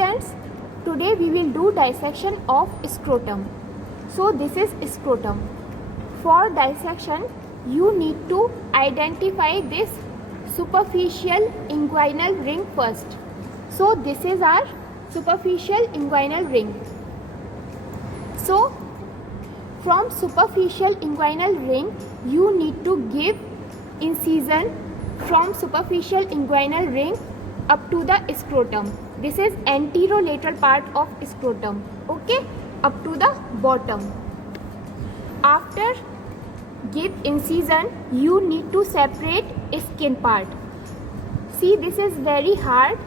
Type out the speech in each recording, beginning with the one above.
Students, today we will do dissection of scrotum. So this is scrotum. For dissection, you need to identify this superficial inguinal ring first. So this is our superficial inguinal ring. So from superficial inguinal ring, you need to give incision from superficial inguinal ring up to the scrotum. This is anterolateral part of scrotum, okay, up to the bottom. After give incision, you need to separate skin part. See, this is very hard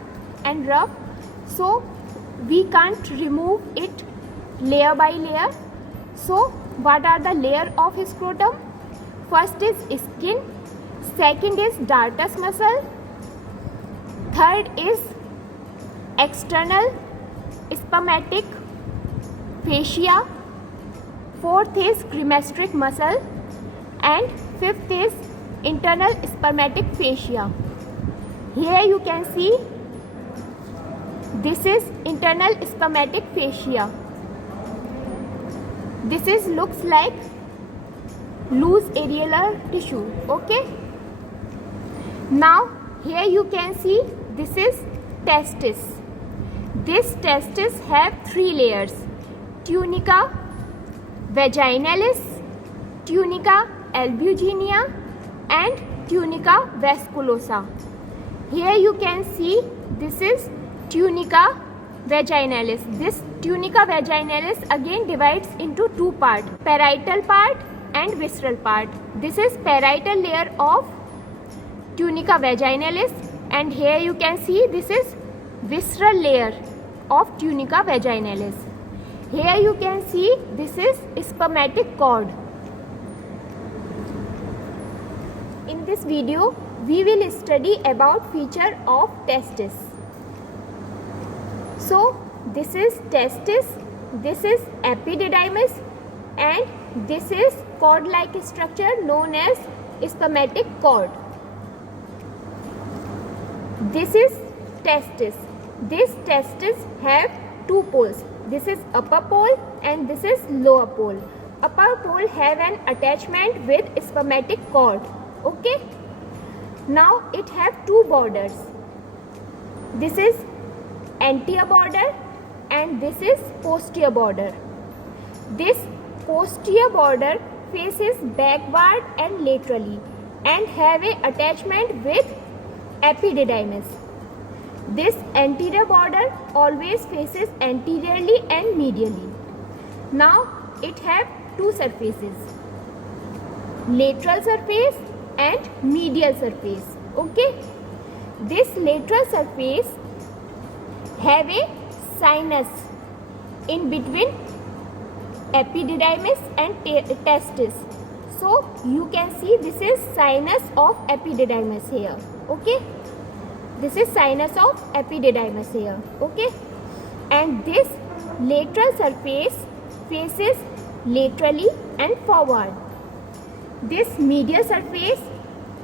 and rough, so we can't remove it layer by layer. So what are the layer of scrotum? First is skin, second is dartus muscle, third is external spermatic fascia, fourth is cremasteric muscle, and fifth is internal spermatic fascia. Here you can see this is internal spermatic fascia. This is looks like loose areolar tissue, okay. Now here you can see this is testis. This testis have three layers: tunica vaginalis, tunica albuginea, and tunica vasculosa. Here you can see this is tunica vaginalis. This tunica vaginalis again divides into two parts: parietal part and visceral part. This is parietal layer of tunica vaginalis, and here you can see this is visceral layer of tunica vaginalis. Here you can see this is spermatic cord. In this video, we will study about feature of testis. So this is testis, this is epididymis, and this is cord-like structure known as spermatic cord. This is testis. This testis have two poles. This is upper pole and this is lower pole. Upper pole have an attachment with spermatic cord. Okay. Now it have two borders. This is anterior border and this is posterior border. This posterior border faces backward and laterally and have a attachment with epididymis. This anterior border always faces anteriorly and medially. Now it have two surfaces: lateral surface and medial surface. Okay. This lateral surface have a sinus in between epididymis and testis. So you can see this is sinus of epididymis here. Okay. This is sinus of epididymis here. Okay. And this lateral surface faces laterally and forward. This medial surface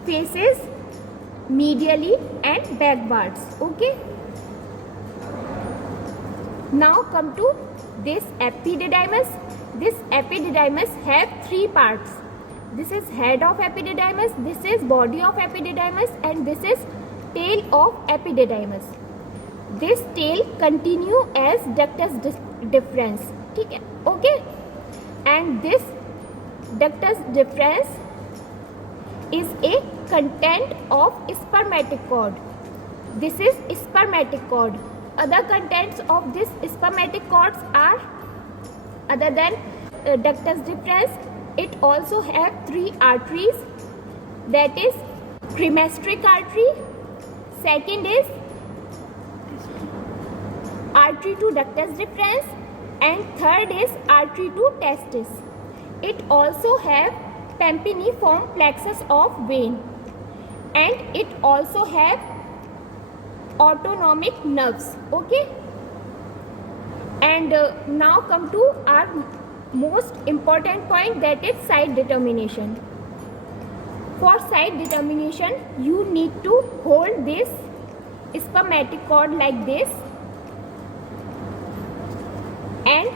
faces medially and backwards. Okay. Now come to this epididymis. This epididymis have three parts. This is head of epididymis, this is body of epididymis, and this is tail of epididymis. This tail continue as ductus deferens. Okay. And this ductus deferens is a content of spermatic cord. This is spermatic cord. Other contents of this spermatic cords are, other than ductus deferens, it also have three arteries, that is cremasteric artery, second is artery to ductus deferens, and third is artery to testis. It also have tympaniform plexus of vein, and it also have autonomic nerves. Okay. And now come to our most important point, that is site determination. For site determination, you need to hold this spermatic cord like this And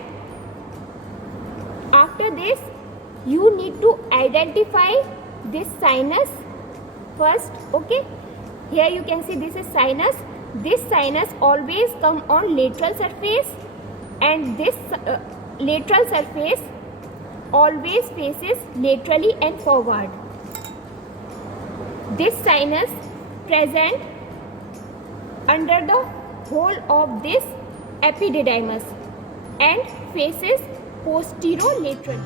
after this, you need to identify this sinus first. Okay, here you can see this is sinus. This sinus always come on lateral surface, and this lateral surface always faces laterally and forward. This sinus present under the whole of this epididymis and faces posterolateral.